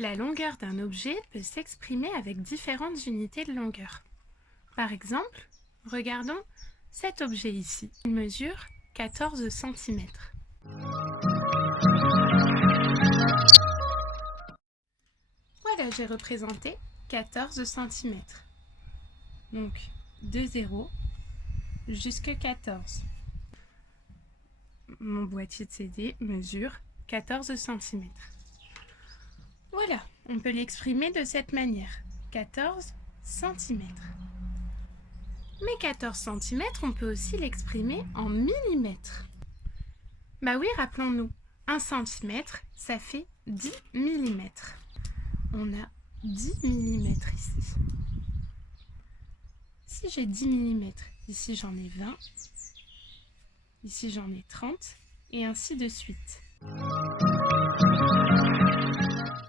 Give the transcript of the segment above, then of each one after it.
La longueur d'un objet peut s'exprimer avec différentes unités de longueur. Par exemple, regardons cet objet ici. Il mesure 14 cm. Voilà, j'ai représenté 14 cm. Donc, de 0 jusqu'à 14. Mon boîtier de CD mesure 14 cm. Voilà, on peut l'exprimer de cette manière. 14 cm. Mais 14 cm, on peut aussi l'exprimer en millimètres. Bah oui, rappelons-nous, 1 cm, ça fait 10 mm. On a 10 mm ici. Si j'ai 10 mm, ici j'en ai 20, ici j'en ai 30, et ainsi de suite.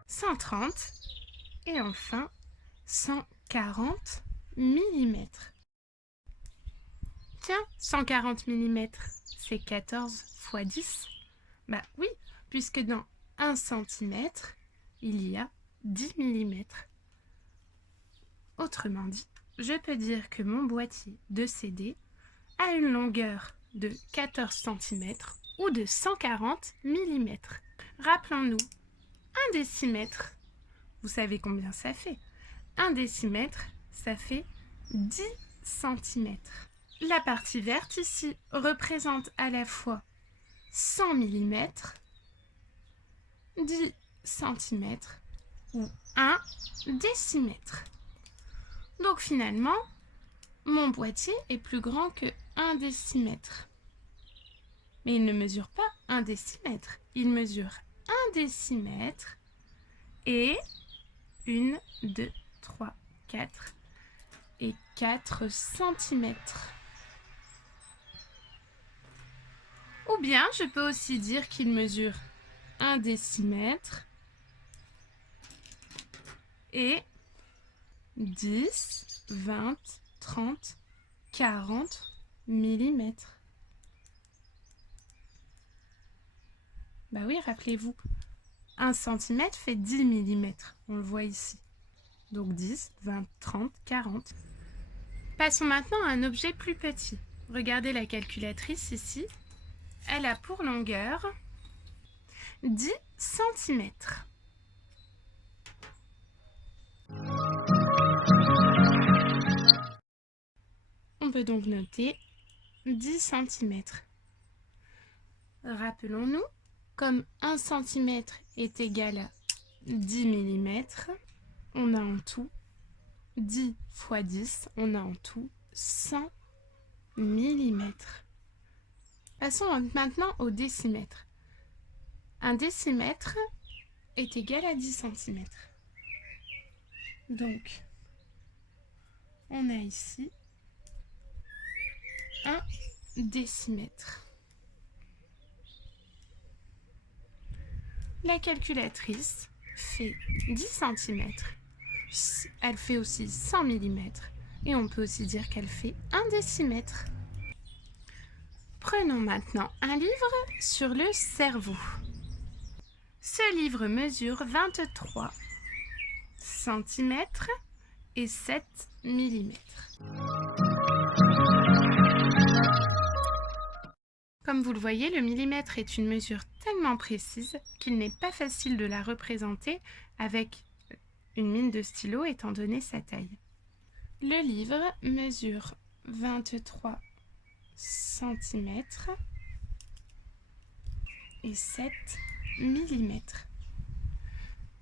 130, et enfin 140 mm. Tiens, 140 mm, c'est 14 fois 10. Bah oui, puisque dans 1 cm, il y a 10 mm. Autrement dit, je peux dire que mon boîtier de CD a une longueur de 14 cm ou de 140 mm. Rappelons-nous, 1 décimètre, vous savez combien ça fait? 1 décimètre, ça fait 10 cm. La partie verte ici représente à la fois 100 mm, 10 cm ou 1 décimètre. Donc finalement, mon boîtier est plus grand que 1 décimètre. Mais il ne mesure pas 1 décimètre, il mesure 1 décimètre et 1, 2, 3, 4 et 4 centimètres. Ou bien je peux aussi dire qu'il mesure 1 décimètre et 10, 20, 30, 40 mm. Bah oui, rappelez-vous, 1 cm fait 10 mm, on le voit ici. Donc 10, 20, 30, 40. Passons maintenant à un objet plus petit. Regardez la calculatrice ici. Elle a pour longueur 10 cm. On peut donc noter 10 cm. Rappelons-nous, comme 1 cm est égal à 10 mm, on a en tout 10 fois 10, on a en tout 100 mm. Passons maintenant au décimètre. Un décimètre est égal à 10 cm. Donc, on a ici 1 décimètre. La calculatrice fait 10 cm. Elle fait aussi 100 mm. Et on peut aussi dire qu'elle fait 1 décimètre. Prenons maintenant un livre sur le cerveau. Ce livre mesure 23 cm et 7 mm. Comme vous le voyez, le millimètre est une mesure tellement précise qu'il n'est pas facile de la représenter avec une mine de stylo étant donné sa taille. Le livre mesure 23 cm et 7 mm.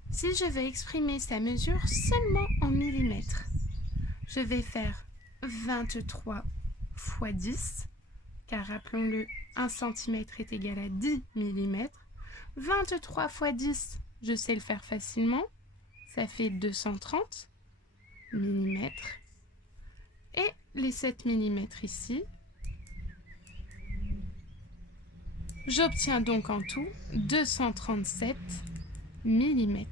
Si je veux exprimer sa mesure seulement en millimètres, je vais faire 23 fois 10, car rappelons-le, 1 cm est égal à 10 mm. 23 fois 10, je sais le faire facilement, ça fait 230 mm. Et les 7 mm ici. J'obtiens donc en tout 237 mm.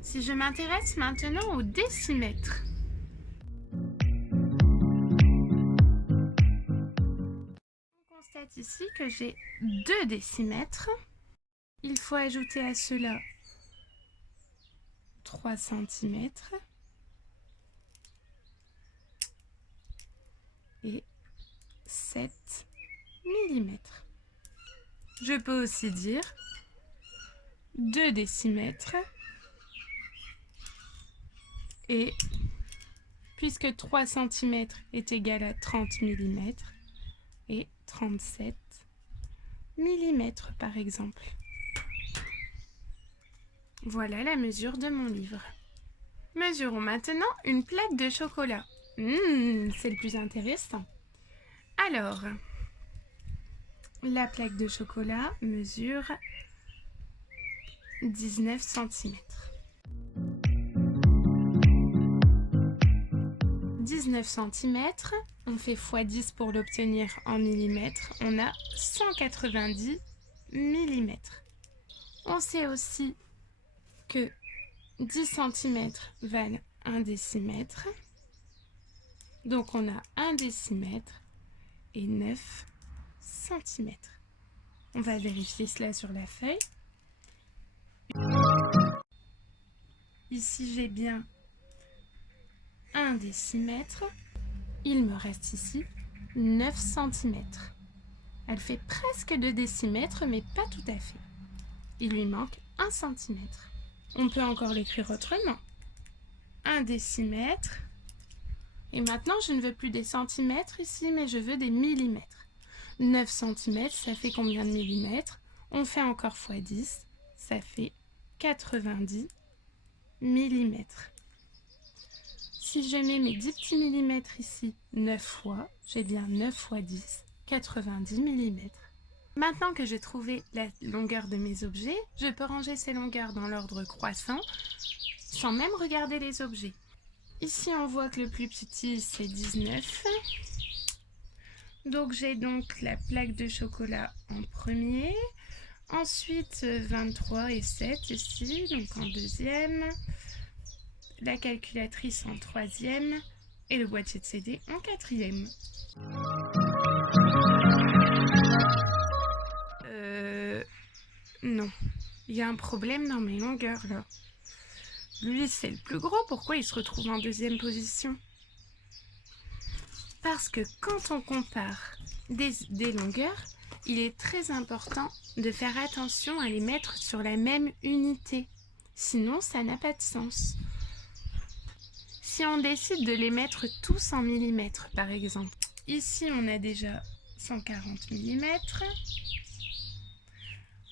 Si je m'intéresse maintenant au décimètre. On constate ici que j'ai 2 décimètres. Il faut ajouter à cela 3 cm et 7 mm. Je peux aussi dire 2 décimètres et puisque 3 cm est égal à 30 mm et 37 mm par exemple. Voilà la mesure de mon livre. Mesurons maintenant une plaque de chocolat. C'est le plus intéressant. Alors, la plaque de chocolat mesure 19 cm. 19 cm, on fait x10 pour l'obtenir en millimètres, on a 190 mm. On sait aussi que 10 cm valent 1 décimètre. Donc on a 1 décimètre et 9 cm. On va vérifier cela sur la feuille. Ici j'ai bien 1 décimètre. Il me reste ici 9 cm. Elle fait presque 2 décimètres mais pas tout à fait. Il lui manque 1 cm. On peut encore l'écrire autrement. 1 décimètre. Et maintenant, je ne veux plus des centimètres ici, mais je veux des millimètres. 9 cm, ça fait combien de millimètres? On fait encore x10, ça fait 90 millimètres. Si je mets mes 10 petits millimètres ici 9 fois, j'ai bien 9 fois 10, 90 millimètres. Maintenant que j'ai trouvé la longueur de mes objets, je peux ranger ces longueurs dans l'ordre croissant sans même regarder les objets. Ici, on voit que le plus petit, c'est 19. Donc, j'ai donc la plaque de chocolat en premier. Ensuite, 23 et 7 ici, donc en deuxième. La calculatrice en troisième. Et le boîtier de CD en quatrième. Non. Il y a un problème dans mes longueurs, là. Lui, c'est le plus gros. Pourquoi il se retrouve en deuxième position? Parce que quand on compare des longueurs, il est très important de faire attention à les mettre sur la même unité. Sinon, ça n'a pas de sens. Si on décide de les mettre tous en millimètres, par exemple. Ici, on a déjà 140 mm,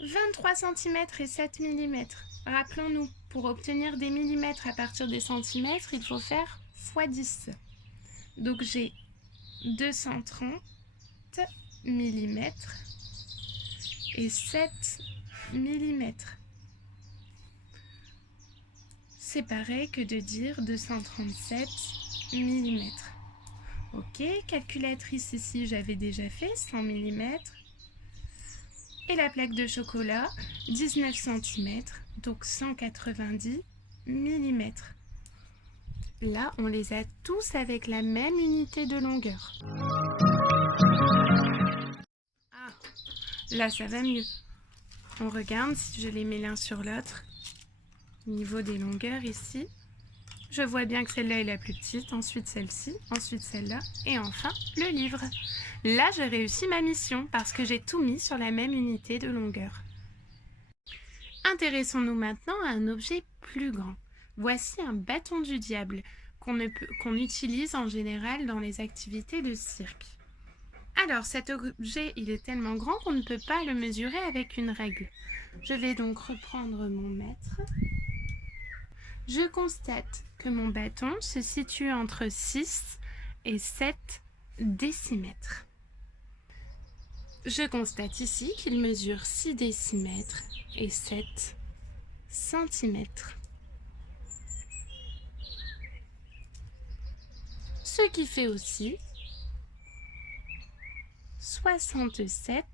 23 cm et 7 mm. Rappelons-nous, pour obtenir des millimètres à partir des centimètres, il faut faire x10. Donc j'ai 230 mm et 7 mm. C'est pareil que de dire 237 mm. Ok, calculatrice ici, j'avais déjà fait 100 mm. Et la plaque de chocolat, 19 cm, donc 190 mm. Là, on les a tous avec la même unité de longueur. Ah, là, ça va mieux. On regarde si je les mets l'un sur l'autre. Niveau des longueurs ici, je vois bien que celle-là est la plus petite, ensuite celle-ci, ensuite celle-là, et enfin le livre. Là, j'ai réussi ma mission parce que j'ai tout mis sur la même unité de longueur. Intéressons-nous maintenant à un objet plus grand. Voici un bâton du diable qu'on utilise en général dans les activités de cirque. Alors, cet objet, il est tellement grand qu'on ne peut pas le mesurer avec une règle. Je vais donc reprendre mon mètre. Je constate que mon bâton se situe entre 6 et 7 décimètres. Je constate ici qu'il mesure 6 décimètres et 7 centimètres. Ce qui fait aussi 67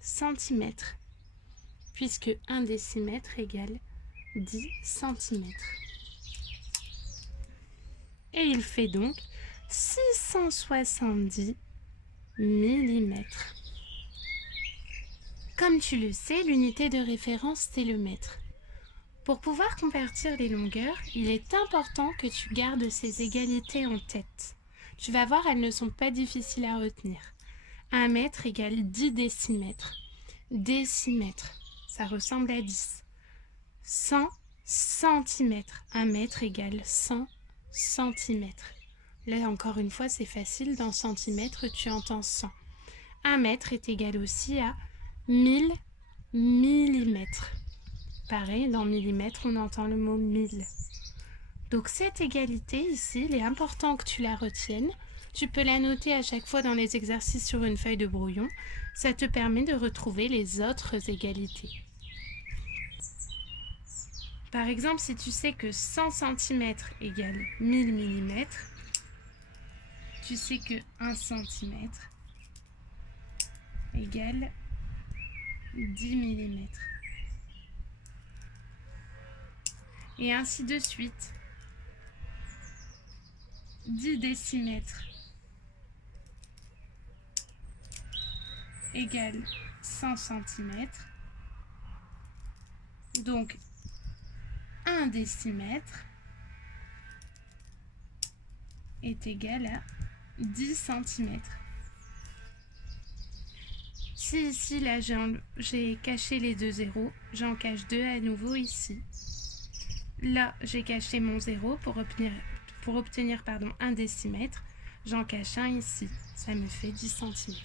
centimètres, puisque 1 décimètre égale 10 centimètres. Et il fait donc 670 millimètres. Comme tu le sais, l'unité de référence, c'est le mètre. Pour pouvoir convertir les longueurs, il est important que tu gardes ces égalités en tête. Tu vas voir, elles ne sont pas difficiles à retenir. 1 mètre égale 10 décimètres. Décimètre, ça ressemble à 10. 100 centimètres. 1 mètre égale 100 centimètres. Là, encore une fois, c'est facile. Dans centimètres, tu entends 100. 1 mètre est égal aussi à 1000 millimètres. Pareil, dans millimètres, on entend le mot 1000. Donc cette égalité ici, il est important que tu la retiennes. Tu peux la noter à chaque fois dans les exercices sur une feuille de brouillon. Ça te permet de retrouver les autres égalités. Par exemple, si tu sais que 100 cm égale 1000 mm, tu sais que 1 cm égale 10 mm. Et ainsi de suite. 10 décimètres égale 100 cm. Donc 1 décimètre est égal à 10 cm. Si ici, là, j'ai caché les 2 zéros, j'en cache 2 à nouveau ici. Là, j'ai caché mon 0 pour obtenir 1 décimètre. J'en cache un ici. Ça me fait 10 cm.